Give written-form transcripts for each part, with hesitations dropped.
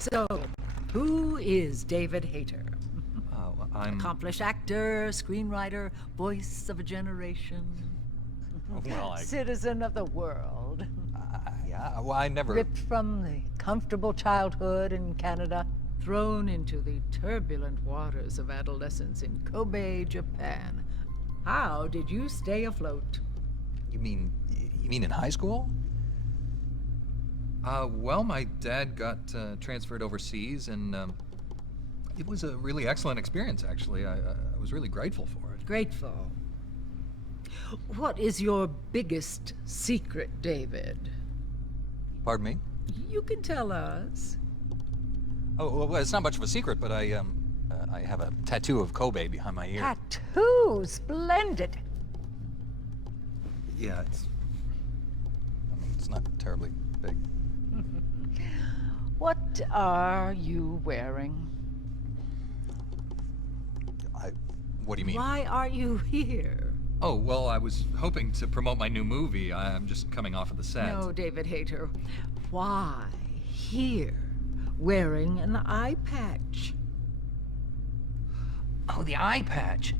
So, who is David Hayter? I'm... Accomplished actor, screenwriter, voice of a generation. Well, Citizen of the world. Yeah, well, I never... Ripped from the comfortable childhood in Canada, thrown into the turbulent waters of adolescence in Kobe, Japan. How did you stay afloat? You mean in high school? Well, my dad got transferred overseas, and it was a really excellent experience, actually. I was really grateful for it. Grateful. What is your biggest secret, David? Pardon me? You can tell us. Oh, well, it's not much of a secret, but I have a tattoo of Kobe behind my ear. Tattoo! Splendid! Yeah, it's not terribly big. What are you wearing? What do you mean? Why are you here? Oh, well, I was hoping to promote my new movie. I'm just coming off of the set. No, David Hayter. Why here, wearing an eye patch? Oh, the eye patch.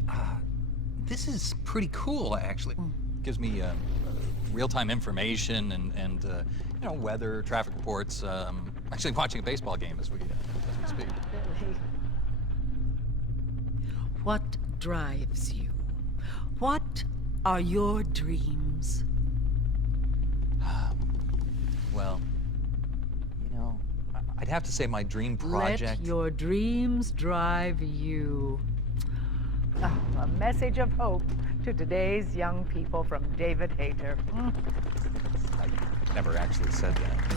This is pretty cool, actually. Gives me real-time information and you know, weather, traffic reports. Actually watching a baseball game as we speak. Really? What drives you? What are your dreams? Well, you know, I'd have to say my dream project... Let your dreams drive you. A message of hope to today's young people from David Hayter. I never actually said that.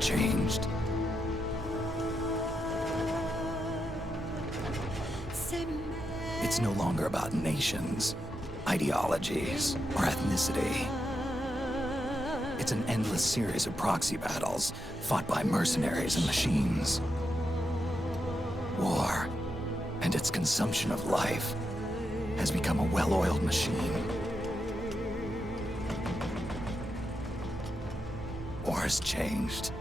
Changed. It's no longer about nations, ideologies, or ethnicity. It's an endless series of proxy battles fought by mercenaries and machines. War and its consumption of life has become a well-oiled machine. War's changed.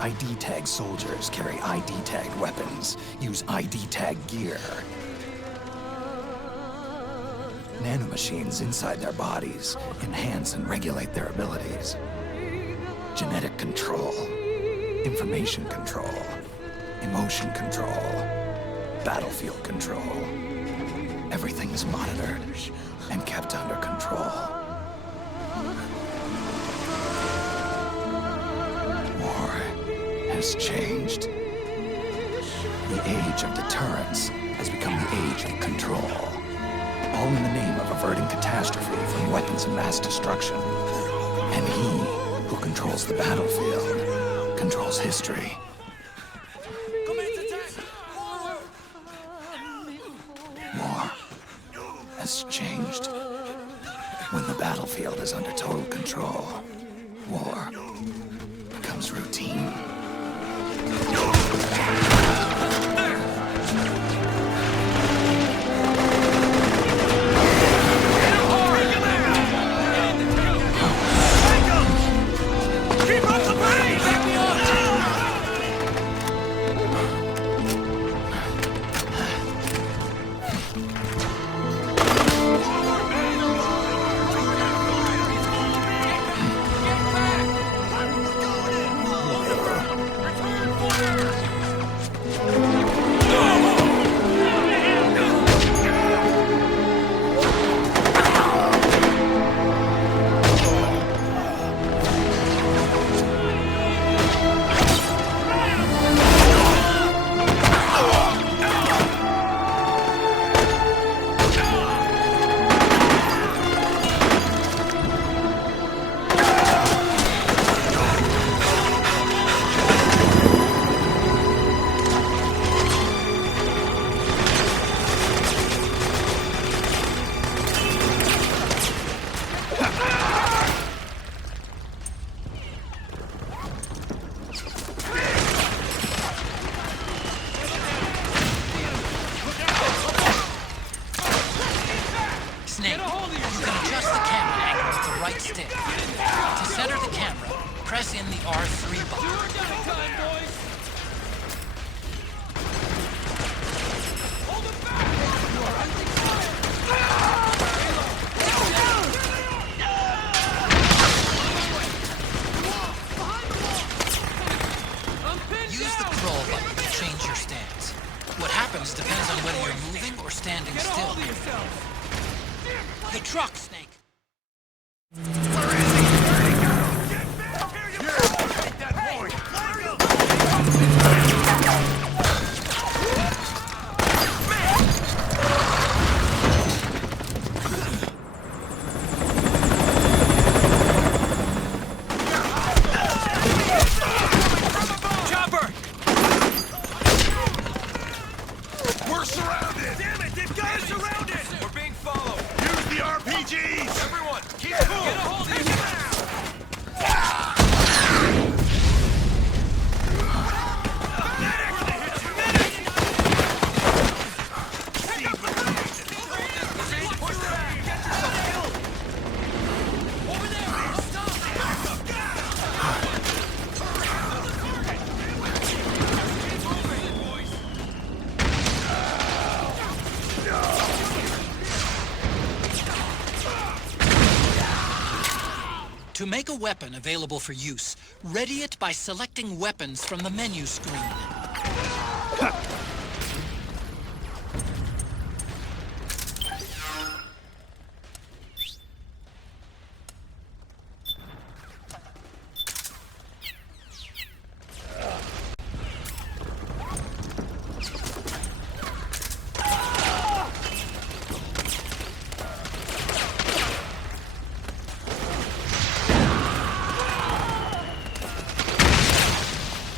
ID tag soldiers carry ID tag weapons, use ID tag gear. Nanomachines inside their bodies enhance and regulate their abilities. Genetic control, information control, emotion control, battlefield control. Everything is monitored and kept under control. War has changed. The age of deterrence has become the age of control. All in the name of averting catastrophe from weapons of mass destruction. And he who controls the battlefield controls history. War has changed. When the battlefield is under total control, war becomes routine. The truck, Snake! To make a weapon available for use, ready it by selecting weapons from the menu screen.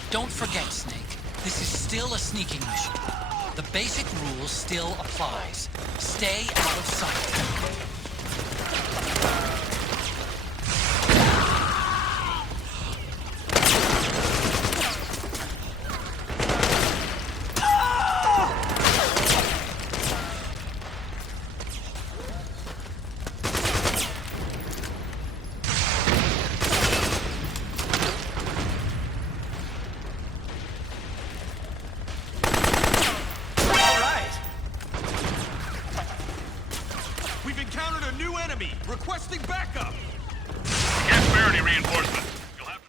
Don't forget, Snake, this is still a sneaking mission. The basic rule still applies. Stay out of sight. Requesting backup! Prosperity reinforcements. You'll have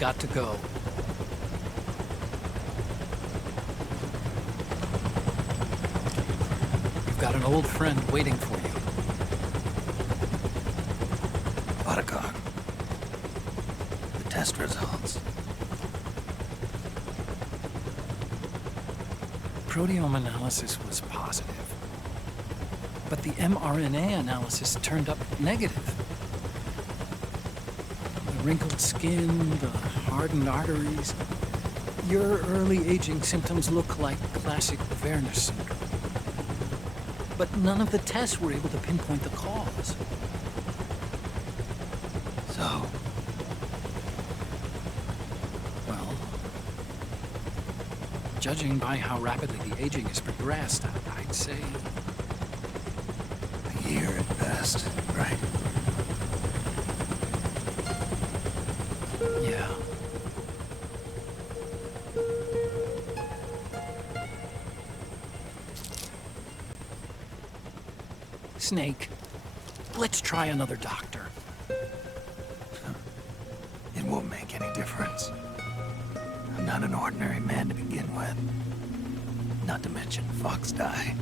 got to go. You've got an old friend waiting for you. Otacon. The test results. Proteome analysis was positive. But the mRNA analysis turned up negative. The wrinkled skin, the hardened arteries. Your early aging symptoms look like classic Werner syndrome. But none of the tests were able to pinpoint the cause. So, Well, judging by how rapidly the aging has progressed, I'd say a year at best, right? yeah. Snake, let's try another doctor. It won't make any difference. I'm not an ordinary man to begin with. Not to mention Fox die.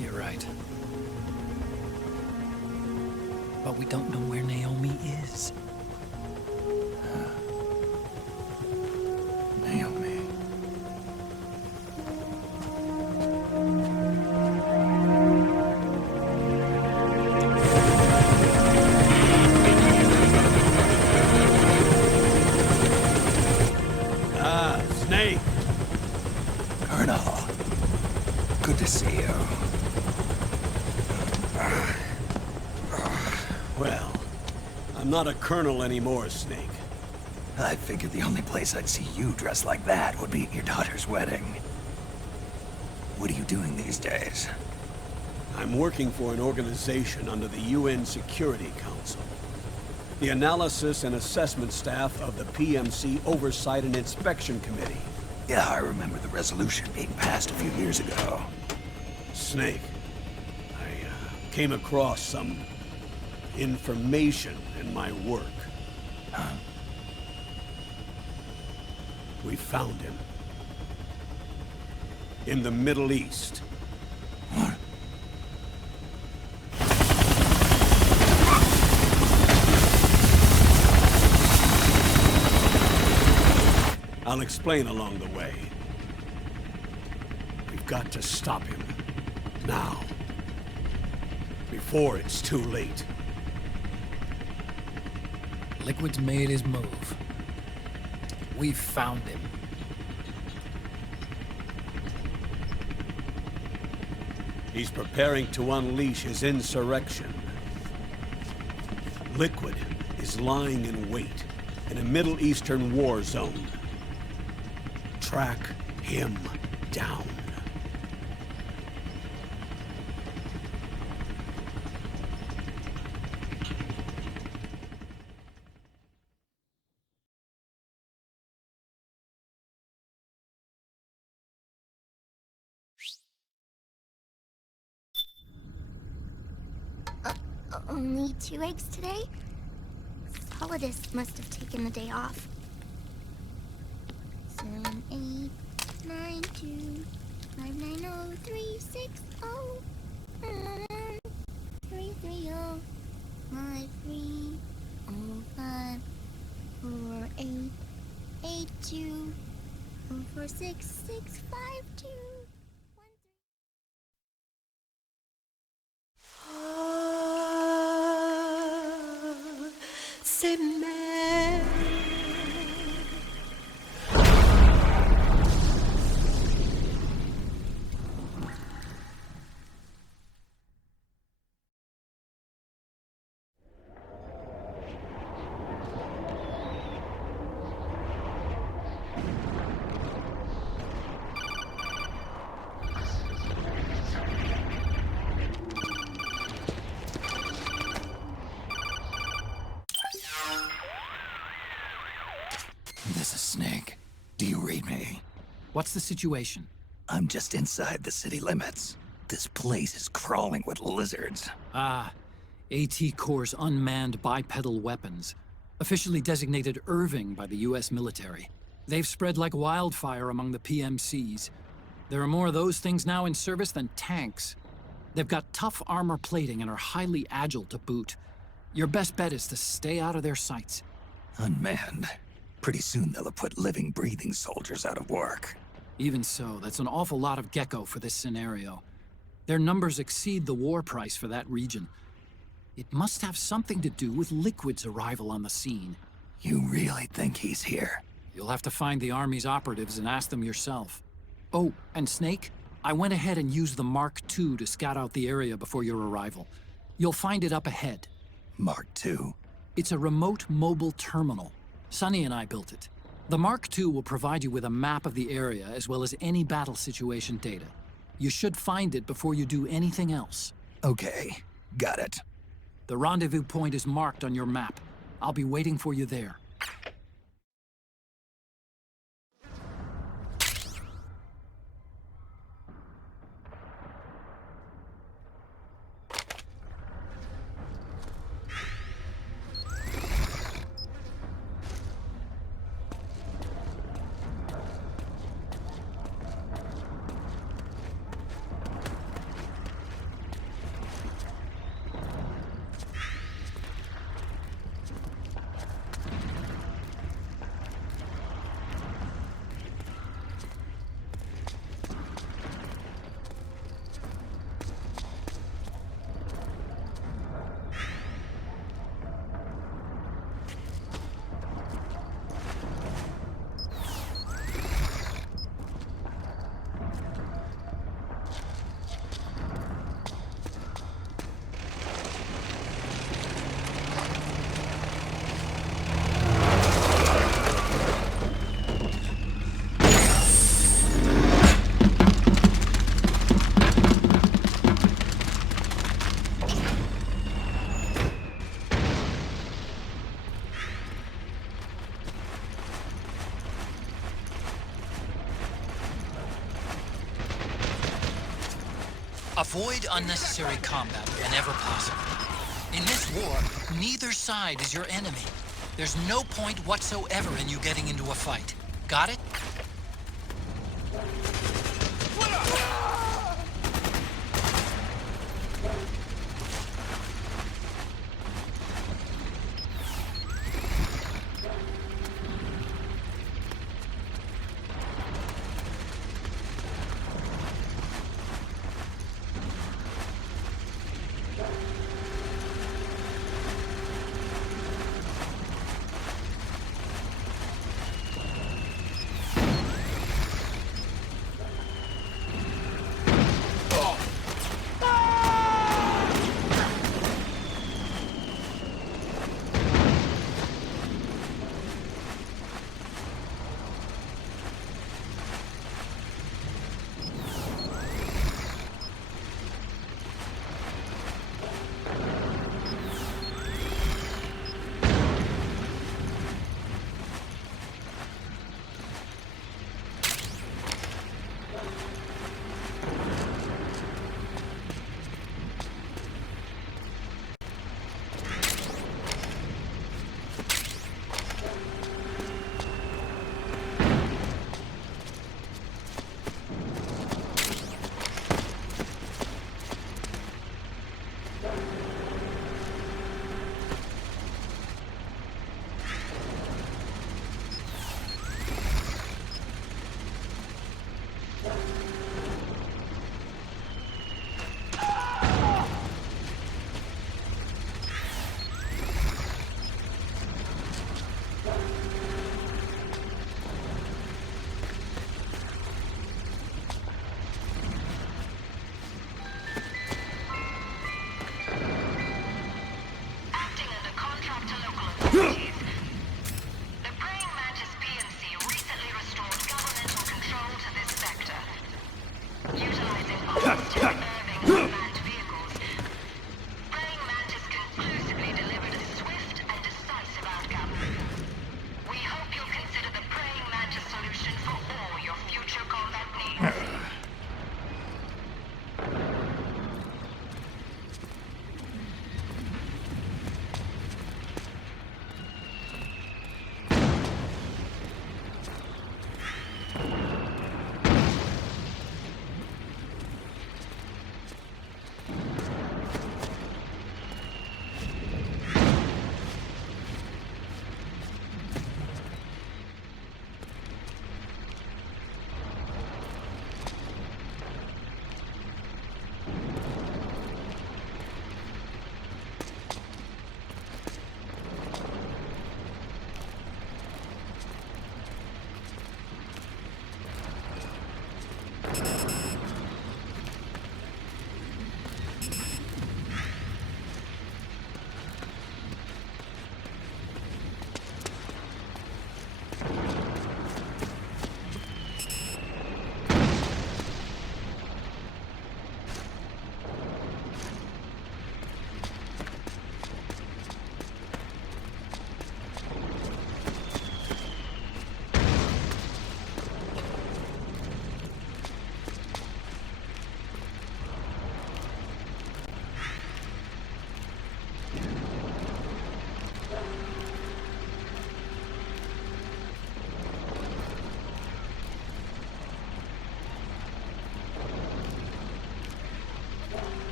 You're right. But we don't know where Naomi is. Naomi. Snake! Colonel. Good to see you. Well, I'm not a colonel anymore, Snake. I figured the only place I'd see you dressed like that would be at your daughter's wedding. What are you doing these days? I'm working for an organization under the UN Security Council. The Analysis and Assessment Staff of the PMC Oversight and Inspection Committee. Yeah, I remember the resolution being passed a few years ago. Snake, I came across some information in my work. Huh? We found him. In the Middle East. What? I'll explain along the way. We've got to stop him. Now. Before it's too late. Liquid's made his move. We've found him. He's preparing to unleash his insurrection. Liquid is lying in wait in a Middle Eastern war zone. Track him down. Only 2 eggs today? Solidus must have taken the day off. 7, 8, 9, 2, 5, 9, 0, 3, 6, 0, 3, 3, 0, 5, 3, 0, 5, 4, 8, 8, 2, 4, 6, 6, 5, 2. This is Snake. Do you read me? What's the situation? I'm just inside the city limits. This place is crawling with lizards. Ah, AT Corps' unmanned bipedal weapons, officially designated Irving by the US military. They've spread like wildfire among the PMCs. There are more of those things now in service than tanks. They've got tough armor plating and are highly agile to boot. Your best bet is to stay out of their sights. Unmanned. Pretty soon they'll have put living, breathing soldiers out of work. Even so, that's an awful lot of Gecko for this scenario. Their numbers exceed the war price for that region. It must have something to do with Liquid's arrival on the scene. You really think he's here? You'll have to find the Army's operatives and ask them yourself. Oh, and Snake, I went ahead and used the Mark II to scout out the area before your arrival. You'll find it up ahead. Mark II? It's a remote mobile terminal. Sonny and I built it. The Mark II will provide you with a map of the area as well as any battle situation data. You should find it before you do anything else. Okay, got it. The rendezvous point is marked on your map. I'll be waiting for you there. Avoid unnecessary combat whenever possible. In this war, neither side is your enemy. There's no point whatsoever in you getting into a fight. Got it?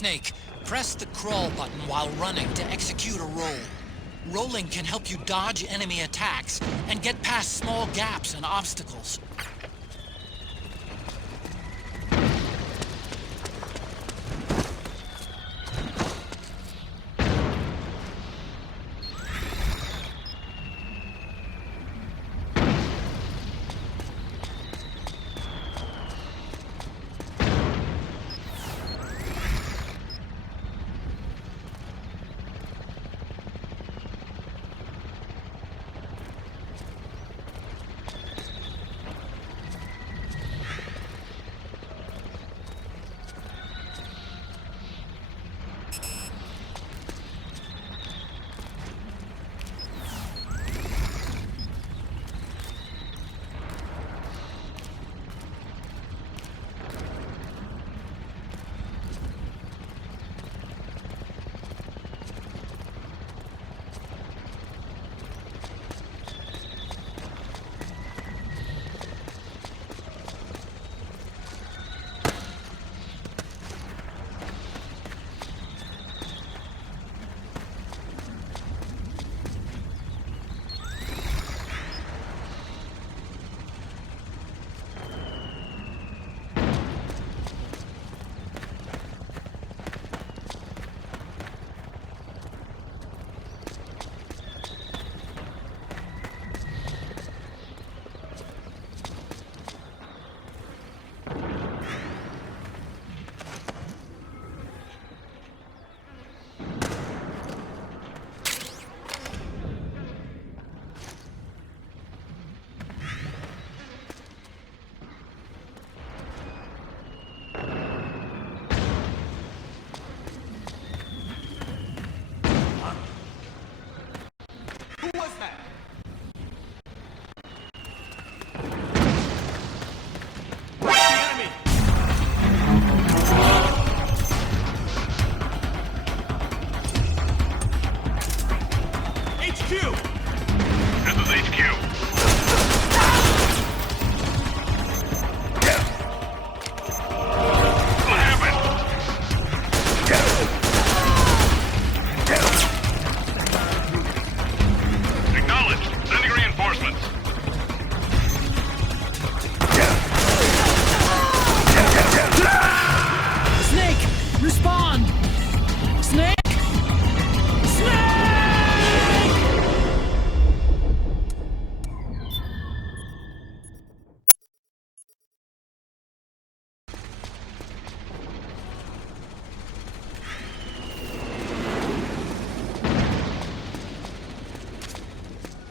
Snake, press the crawl button while running to execute a roll. Rolling can help you dodge enemy attacks and get past small gaps and obstacles.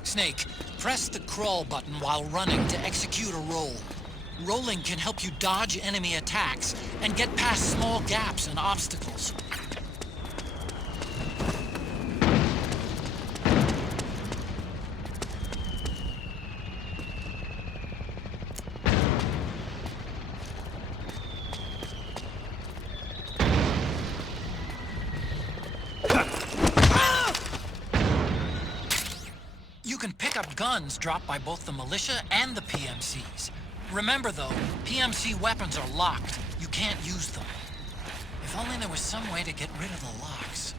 Snake, press the crawl button while running to execute a roll. Rolling can help you dodge enemy attacks and get past small gaps and obstacles. You can pick up guns dropped by both the militia and the PMCs. Remember though, PMC weapons are locked. You can't use them. If only there was some way to get rid of the locks.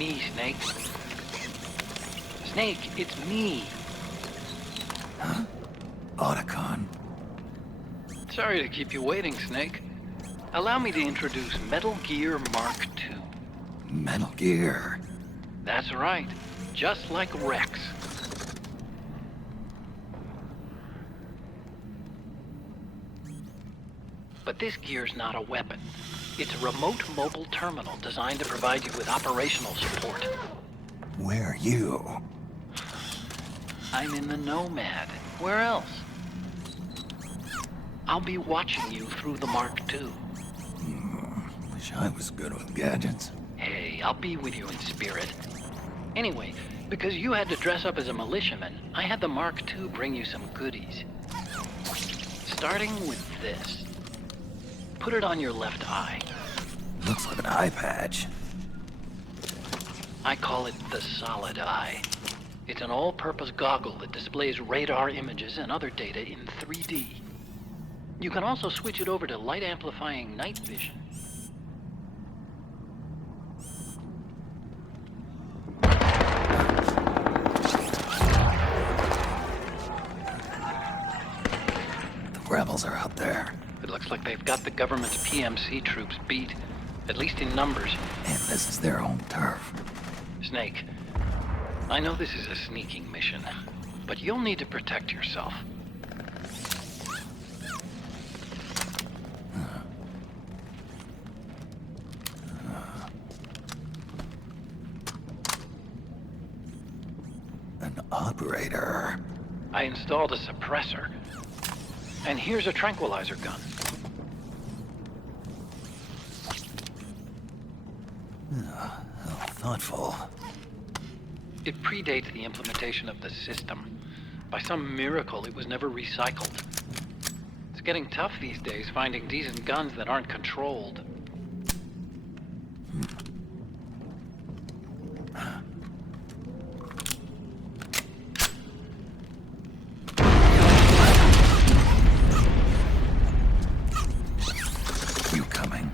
me, Snake. Snake, it's me. Otacon. Sorry to keep you waiting, Snake. Allow me to introduce Metal Gear Mark II. Metal Gear. That's right. Just like Rex. But this gear's not a weapon. It's a remote mobile terminal designed to provide you with operational support. Where are you? I'm in the Nomad. Where else? I'll be watching you through the Mark II. Wish I was good with gadgets. Hey, I'll be with you in spirit. Anyway, because you had to dress up as a militiaman, I had the Mark II bring you some goodies. Starting with this. Put it on your left eye. Looks like an eye patch. I call it the Solid Eye. It's an all-purpose goggle that displays radar images and other data in 3D. You can also switch it over to light-amplifying night vision. The rebels are out there. It looks like they've got the government's PMC troops beat, at least in numbers. And this is their home turf. Snake, I know this is a sneaking mission, but you'll need to protect yourself. An operator. I installed a suppressor. And here's a tranquilizer gun. How thoughtful. It predates the implementation of the system. By some miracle, it was never recycled. It's getting tough these days finding decent guns that aren't controlled. You coming?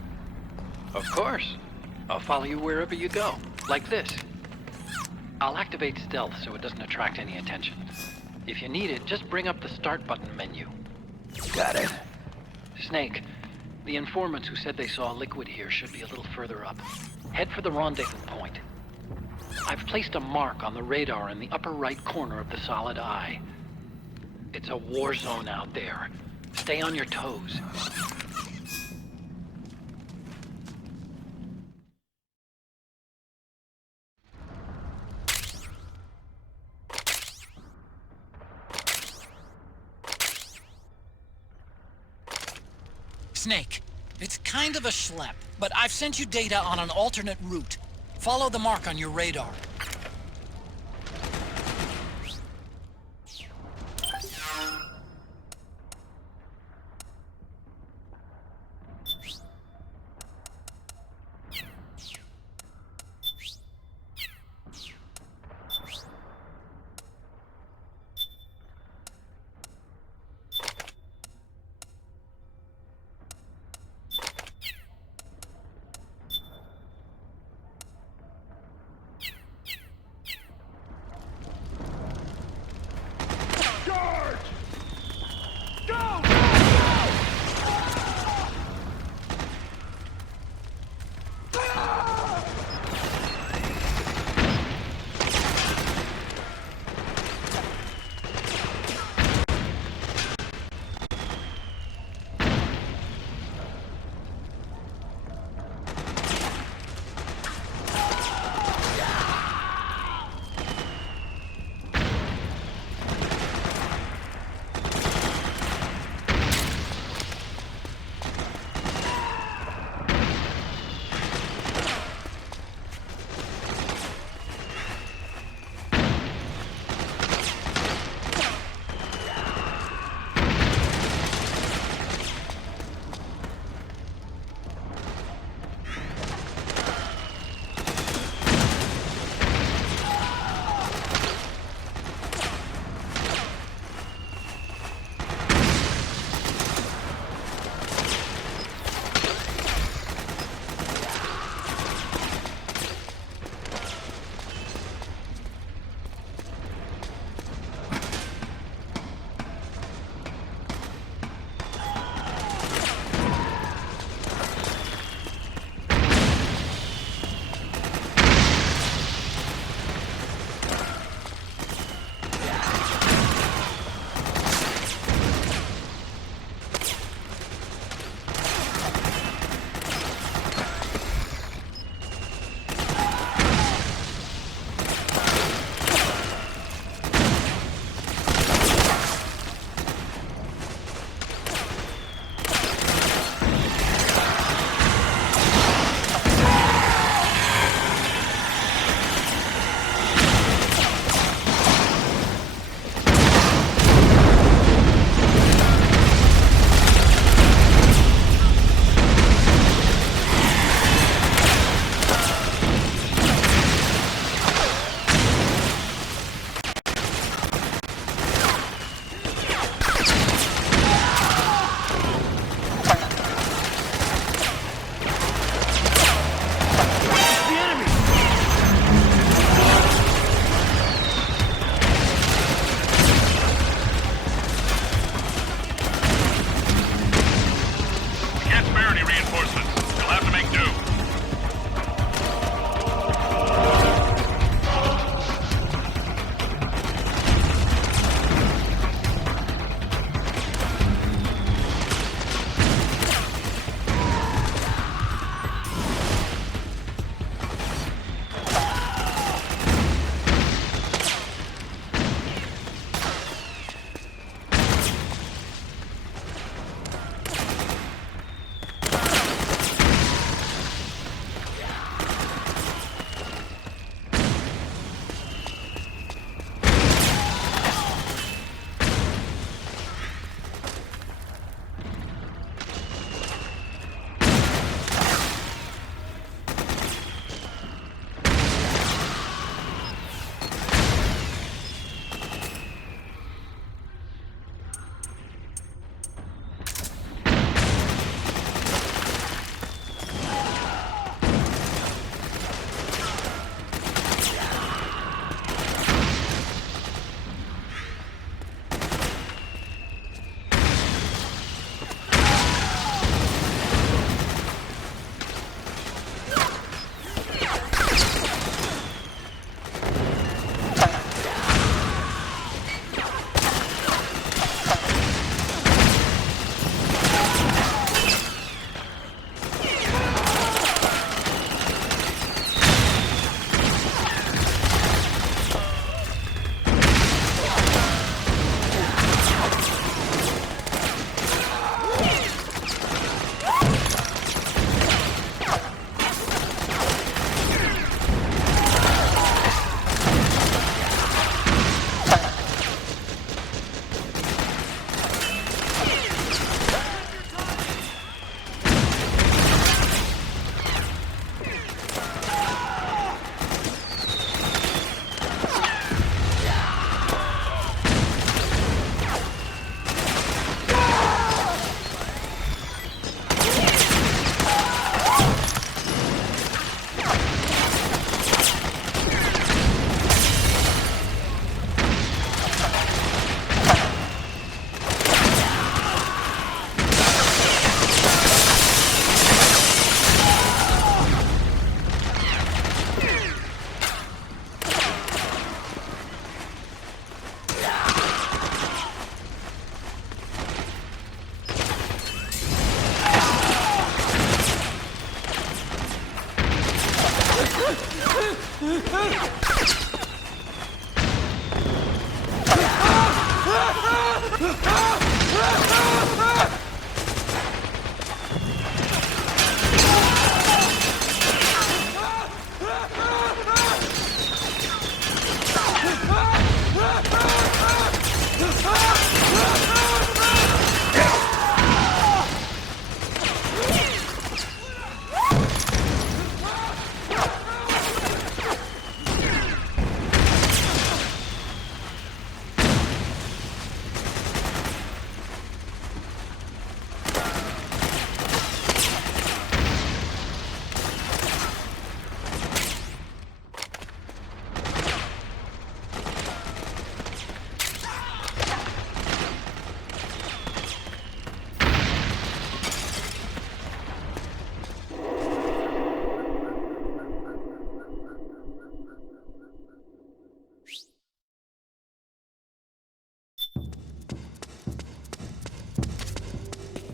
Of course. I'll follow you wherever you go, like this. I'll activate stealth so it doesn't attract any attention. If you need it, just bring up the start button menu. Got it. Snake, the informants who said they saw liquid here should be a little further up. Head for the rendezvous point. I've placed a mark on the radar in the upper right corner of the Solid Eye. It's a war zone out there. Stay on your toes. Snake, it's kind of a schlep, but I've sent you data on an alternate route. Follow the mark on your radar.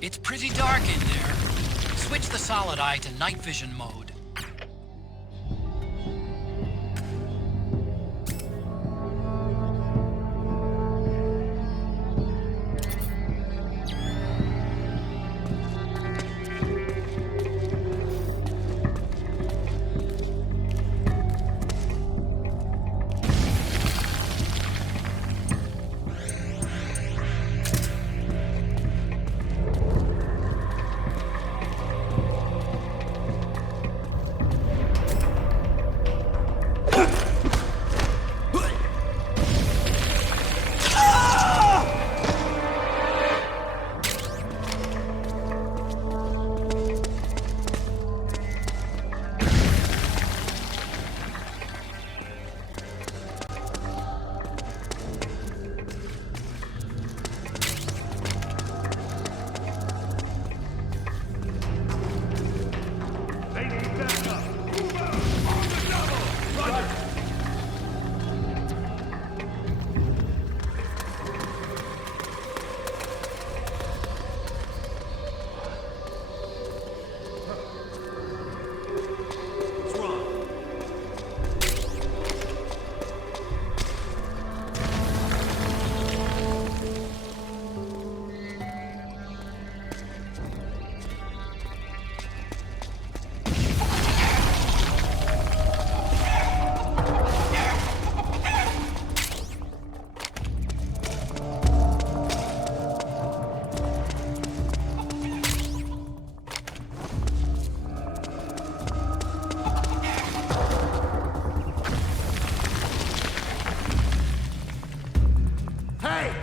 It's pretty dark in there. Switch the solid eye to night vision mode.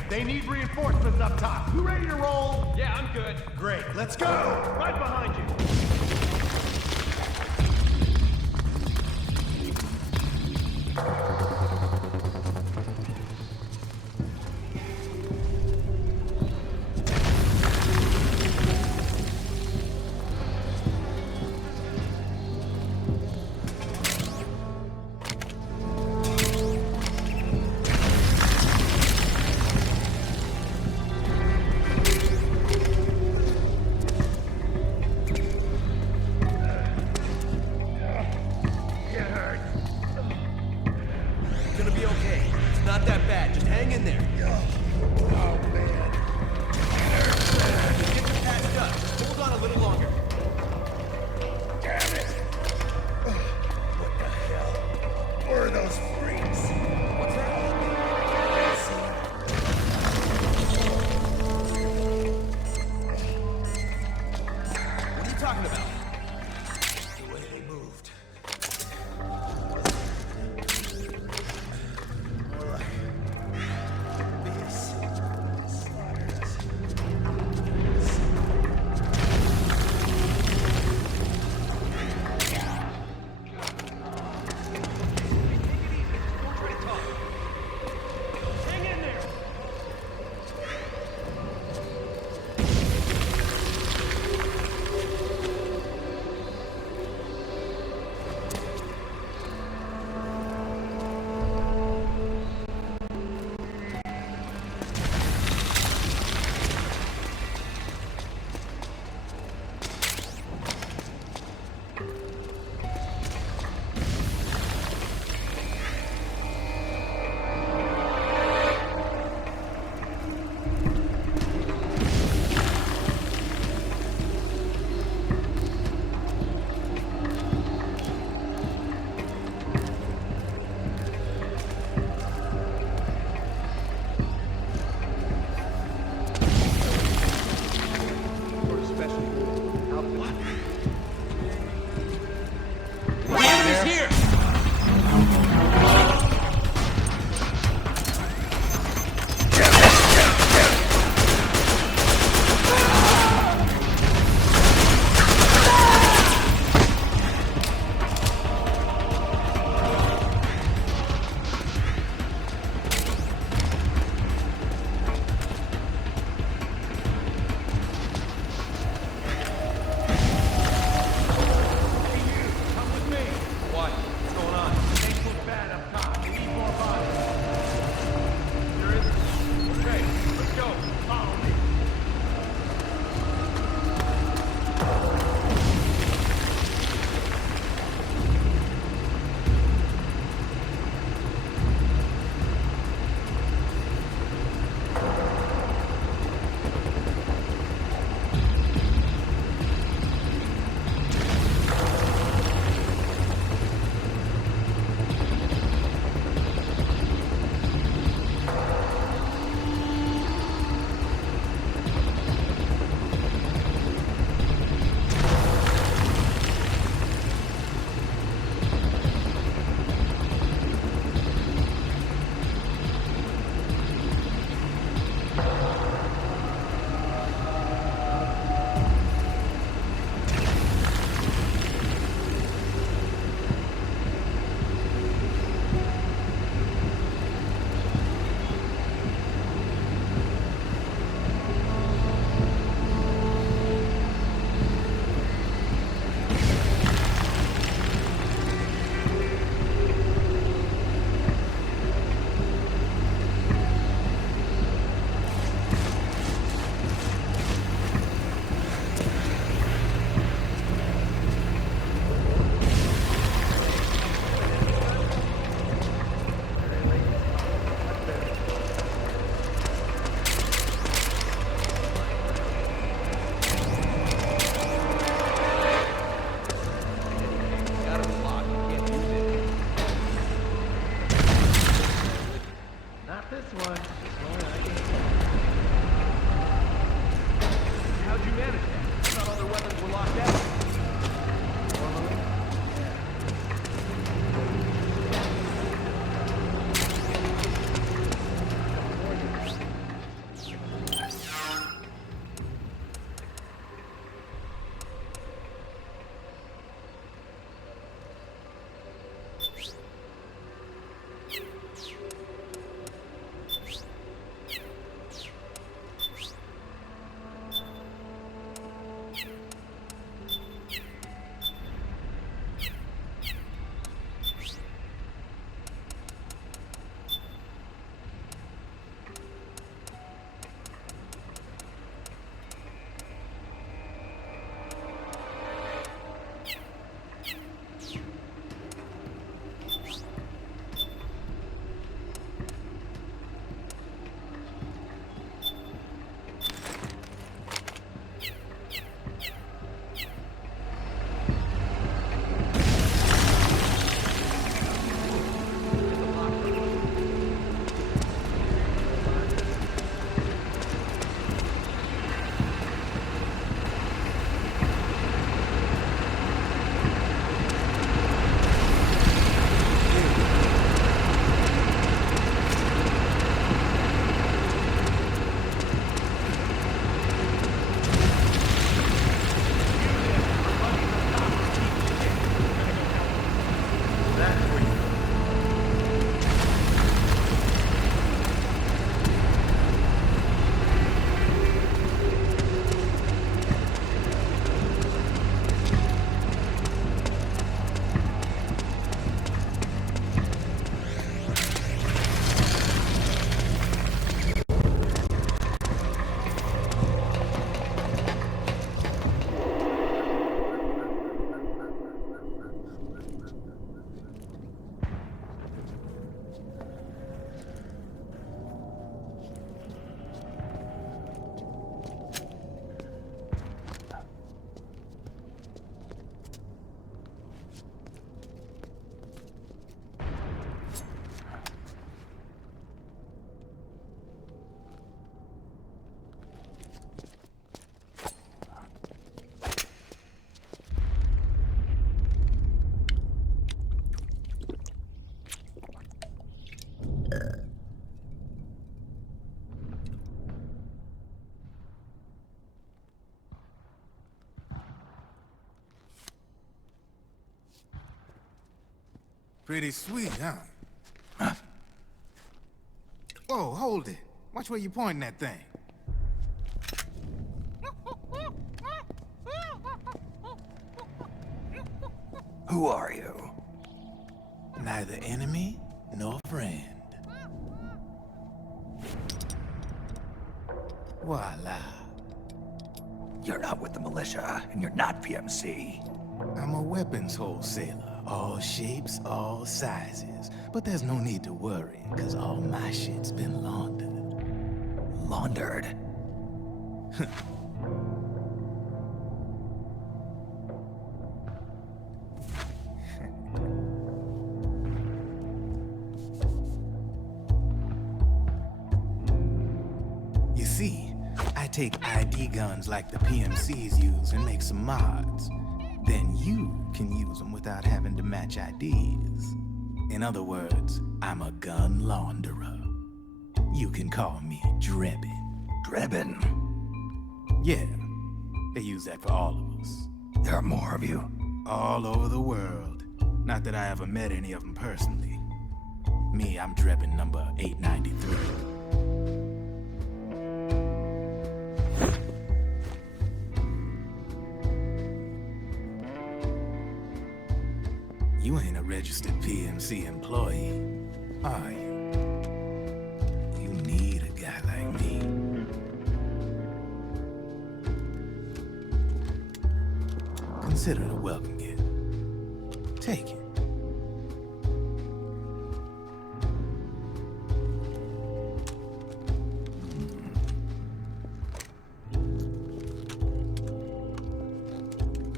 They need reinforcements up top. You ready to roll? Yeah, I'm good. Great, let's go! Right behind you. one. How'd you manage that? I thought other weapons were locked out. Pretty sweet, huh? Whoa, hold it. Watch where you pointing that thing. Who are you? Neither enemy nor friend. Voila. You're not with the militia, and you're not PMC. I'm a weapons wholesaler. All shapes, all sizes. But there's no need to worry, because all my shit's been laundered. Laundered? You see, I take ID guns like the PMCs use and make some mods. Then you can use them without having to match IDs. In other words, I'm a gun launderer. You can call me Drebin. Drebin? Yeah, they use that for all of us. There are more of you? All over the world. Not that I ever met any of them personally. Me, I'm Drebin number 893. You ain't a registered PMC employee, are you? You need a guy like me. Consider it a welcome gift. Take it.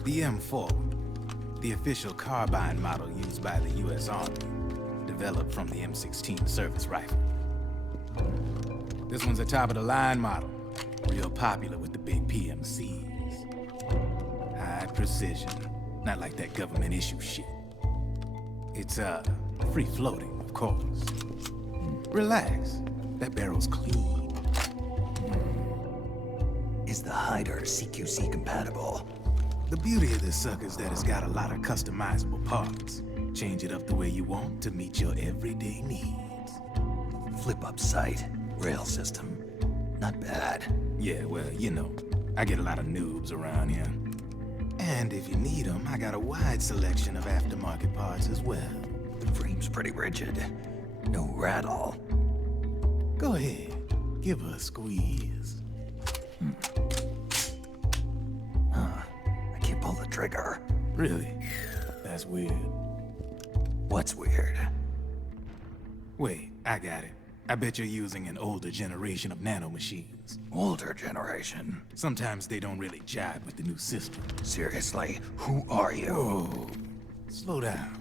The M4. The official carbine model used by the U.S. Army, developed from the M16 service rifle. This one's a top-of-the-line model. Real popular with the big PMCs. High precision. Not like that government issue shit. It's, free-floating, of course. Relax. That barrel's clean. Is the hider CQC compatible? The beauty of this sucker is that it's got a lot of customizable parts. Change it up the way you want to meet your everyday needs. Flip-up sight, rail system. Not bad. Yeah, well, you know, I get a lot of noobs around here. And if you need them, I got a wide selection of aftermarket parts as well. The frame's pretty rigid. No rattle. Go ahead, give her a squeeze. I can't pull the trigger. Really? That's weird. What's weird? Wait, I got it. I bet you're using an older generation of nanomachines. Older generation? Sometimes they don't really jive with the new system. Seriously, who are you? Whoa. Slow down.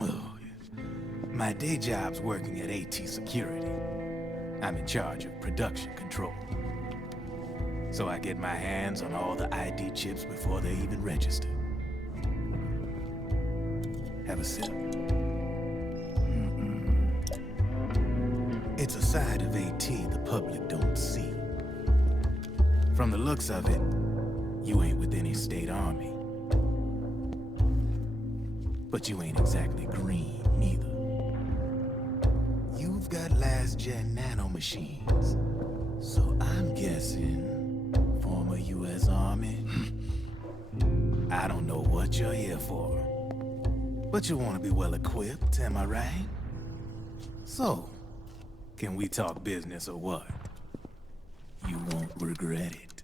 Oh, yeah. My day job's working at AT Security. I'm in charge of production control. So I get my hands on all the ID chips before they even register. Have a sip. It's a side of AT the public don't see. From the looks of it, you ain't with any state army. But you ain't exactly green, neither. You've got last-gen nanomachines. So I'm guessing, former U.S. Army? I don't know what you're here for. But you want to be well-equipped, am I right? So, can we talk business or what? You won't regret it.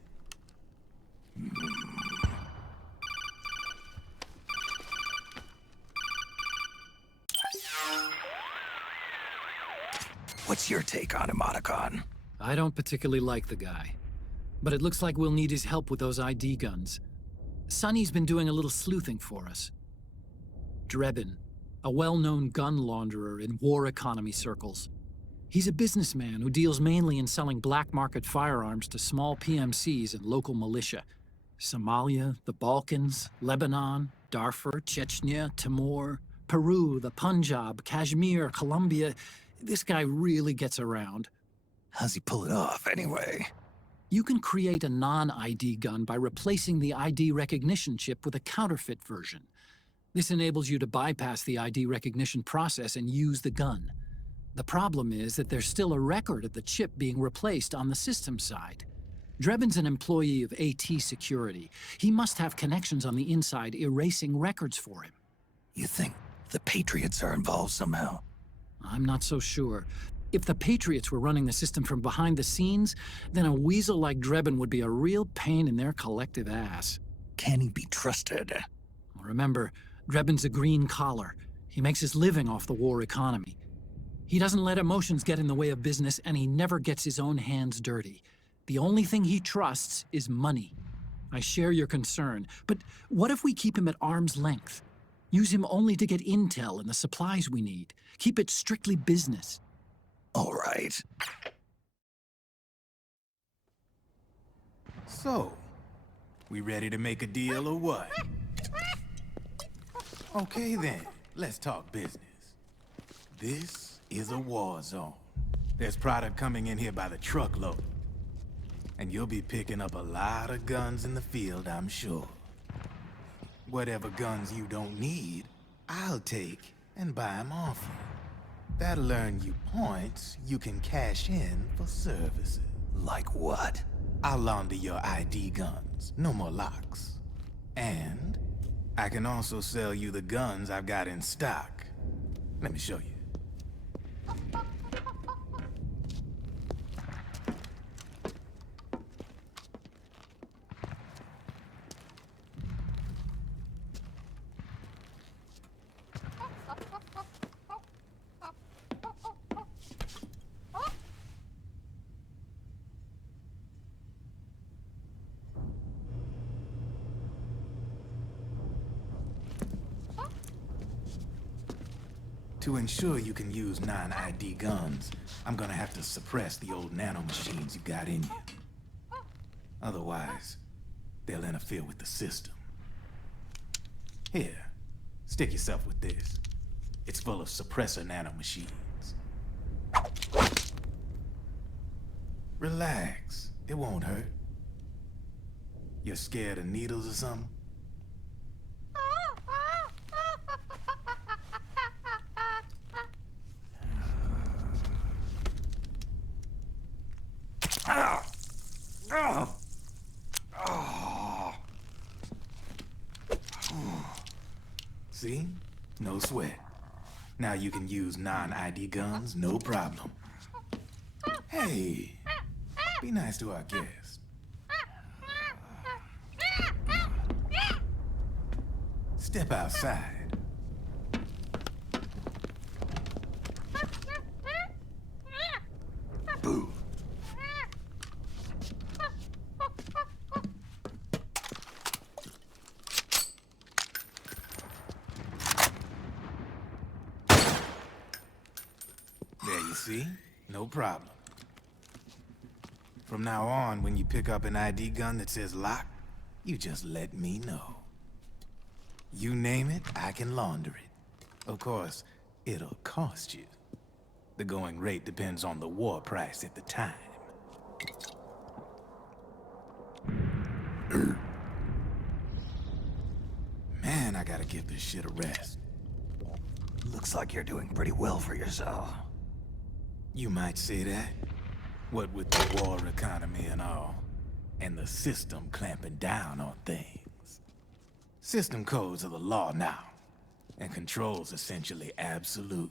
What's your take on Emoticon? I don't particularly like the guy. But it looks like we'll need his help with those ID guns. Sonny's been doing a little sleuthing for us. Drebin, a well-known gun launderer in war economy circles. He's a businessman who deals mainly in selling black-market firearms to small PMCs and local militia. Somalia, the Balkans, Lebanon, Darfur, Chechnya, Timor, Peru, the Punjab, Kashmir, Colombia. This guy really gets around. How's he pull it off, anyway? You can create a non-ID gun by replacing the ID recognition chip with a counterfeit version. This enables you to bypass the ID recognition process and use the gun. The problem is that there's still a record of the chip being replaced on the system side. Drebin's an employee of AT Security. He must have connections on the inside erasing records for him. You think the Patriots are involved somehow? I'm not so sure. If the Patriots were running the system from behind the scenes, then a weasel like Drebin would be a real pain in their collective ass. Can he be trusted? Remember, Drebin's a green collar. He makes his living off the war economy. He doesn't let emotions get in the way of business, and he never gets his own hands dirty. The only thing he trusts is money. I share your concern, but what if we keep him at arm's length? Use him only to get intel and the supplies we need. Keep it strictly business. All right. So, we ready to make a deal or what? Okay then, let's talk business. This is a war zone. There's product coming in here by the truckload. And you'll be picking up a lot of guns in the field, I'm sure. Whatever guns you don't need, I'll take and buy them off you. That'll earn you points you can cash in for services. Like what? I'll launder your ID guns, no more locks. And I can also sell you the guns I've got in stock. Let me show you. To ensure you can use non-ID guns, I'm gonna have to suppress the old nanomachines you got in you. Otherwise, they'll interfere with the system. Here, stick yourself with this. It's full of suppressor nanomachines. Relax, it won't hurt. You're scared of needles or something? See? No sweat. Now you can use non-ID guns, no problem. Hey, be nice to our guest. Step outside. Boo. There you see? No problem. From now on, when you pick up an ID gun that says lock, you just let me know. You name it, I can launder it. Of course, it'll cost you. The going rate depends on the war price at the time. Man, I gotta give this shit a rest. Looks like you're doing pretty well for yourself. You might say that. What with the war economy and all, and the system clamping down on things. System codes are the law now, and control's essentially absolute.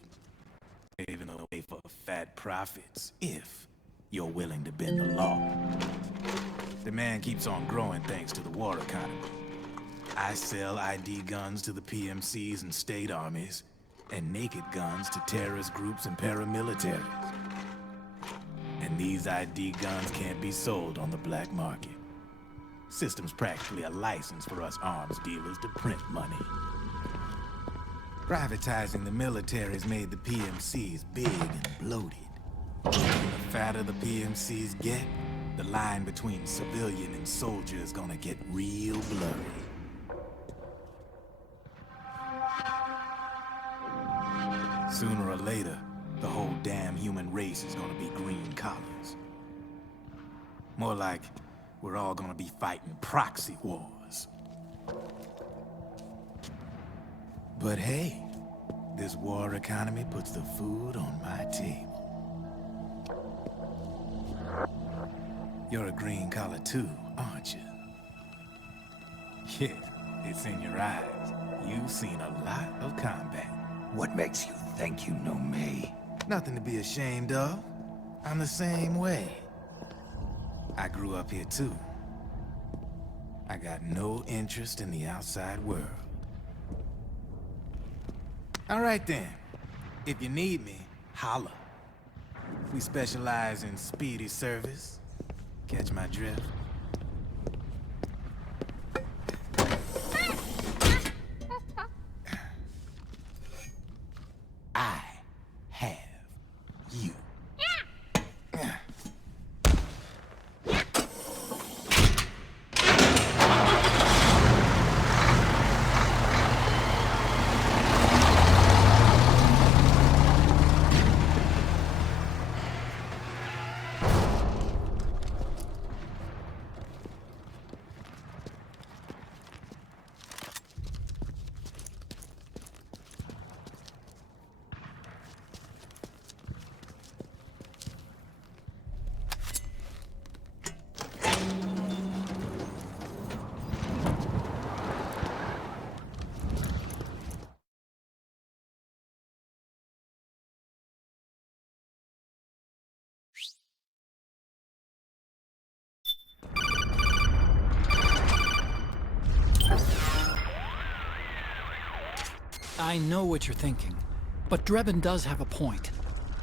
Paving the way for fat profits, if you're willing to bend the law. Demand keeps on growing thanks to the war economy. I sell ID guns to the PMCs and state armies, and naked guns to terrorist groups and paramilitaries. And these ID guns can't be sold on the black market. System's practically a license for us arms dealers to print money. Privatizing the military's made the PMCs big and bloated. And the fatter the PMCs get, the line between civilian and soldier is gonna get real blurry. Sooner or later, the whole damn human race is gonna be green collars. More like we're all gonna be fighting proxy wars. But hey, this war economy puts the food on my table. You're a green collar too, aren't you? Yeah, it's in your eyes. You've seen a lot of combat. What makes you think you know me? Nothing to be ashamed of. I'm the same way. I grew up here too. I got no interest in the outside world. All right then. If you need me, holla. We specialize in speedy service. Catch my drift? I have you. I know what you're thinking, but Drebin does have a point.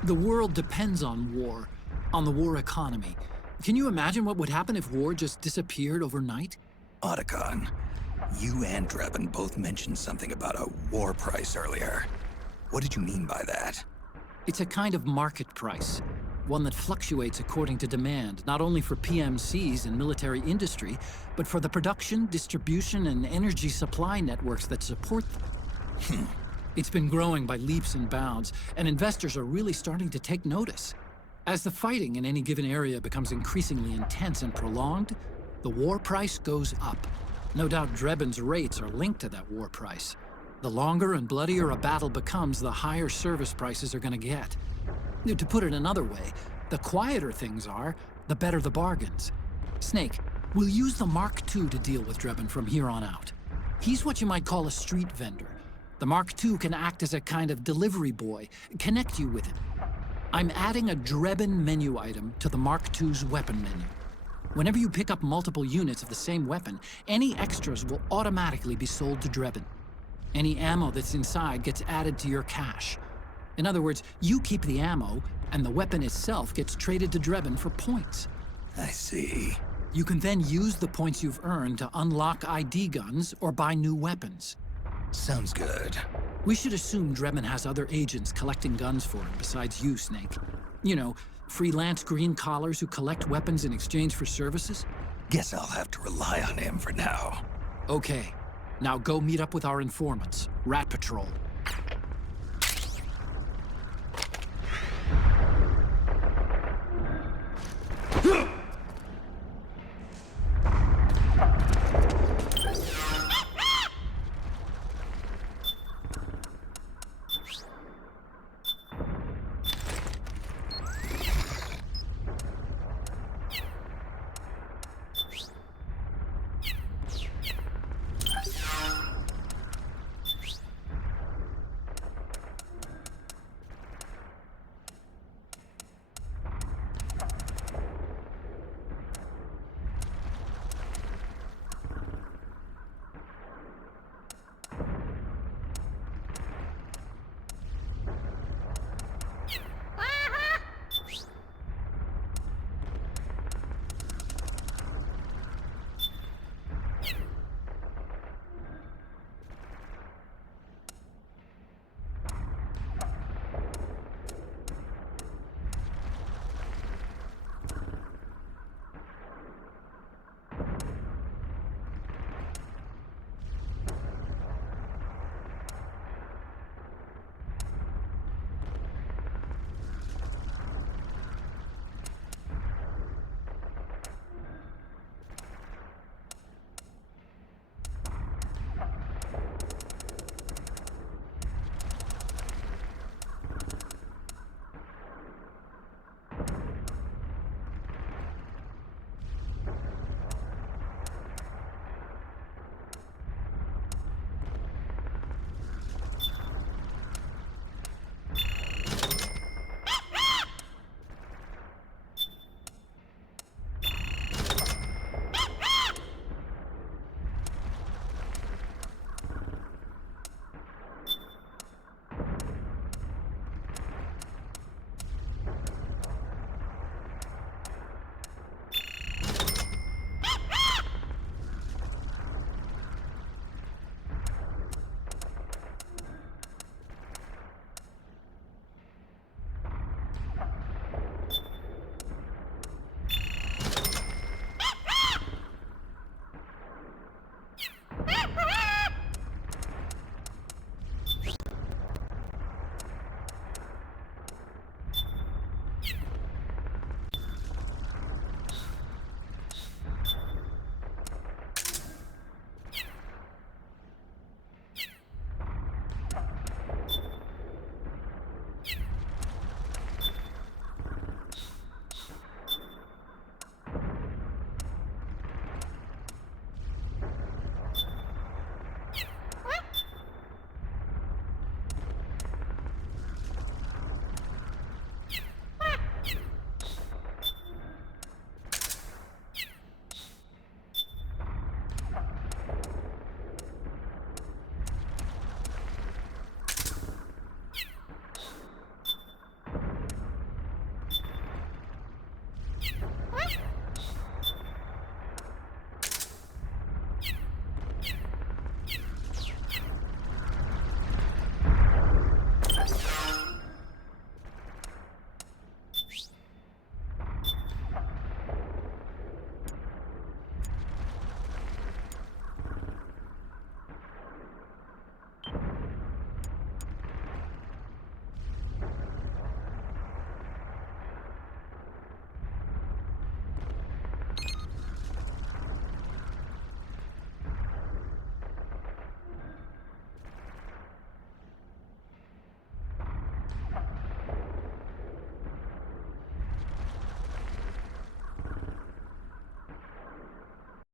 The world depends on war, on the war economy. Can you imagine what would happen if war just disappeared overnight? Otacon, you and Drebin both mentioned something about a war price earlier. What did you mean by that? It's a kind of market price, one that fluctuates according to demand, not only for PMCs and military industry, but for the production, distribution, and energy supply networks that support them. It's been growing by leaps and bounds, and investors are really starting to take notice. As the fighting in any given area becomes increasingly intense and prolonged, the war price goes up. No doubt Drebin's rates are linked to that war price. The longer and bloodier a battle becomes, the higher service prices are going to get. To put it another way, the quieter things are, the better the bargains. Snake, we'll use the Mark II to deal with Drebin from here on out. He's what you might call a street vendor. The Mark II can act as a kind of delivery boy, connect you with it. I'm adding a Drebin menu item to the Mark II's weapon menu. Whenever you pick up multiple units of the same weapon, any extras will automatically be sold to Drebin. Any ammo that's inside gets added to your cache. In other words, you keep the ammo, and the weapon itself gets traded to Drebin for points. I see. You can then use the points you've earned to unlock ID guns or buy new weapons. Sounds good. We should assume Drebin has other agents collecting guns for him besides you, Snake. You know, freelance green collars who collect weapons in exchange for services? Guess I'll have to rely on him for now. Okay. Now go meet up with our informants, Rat Patrol.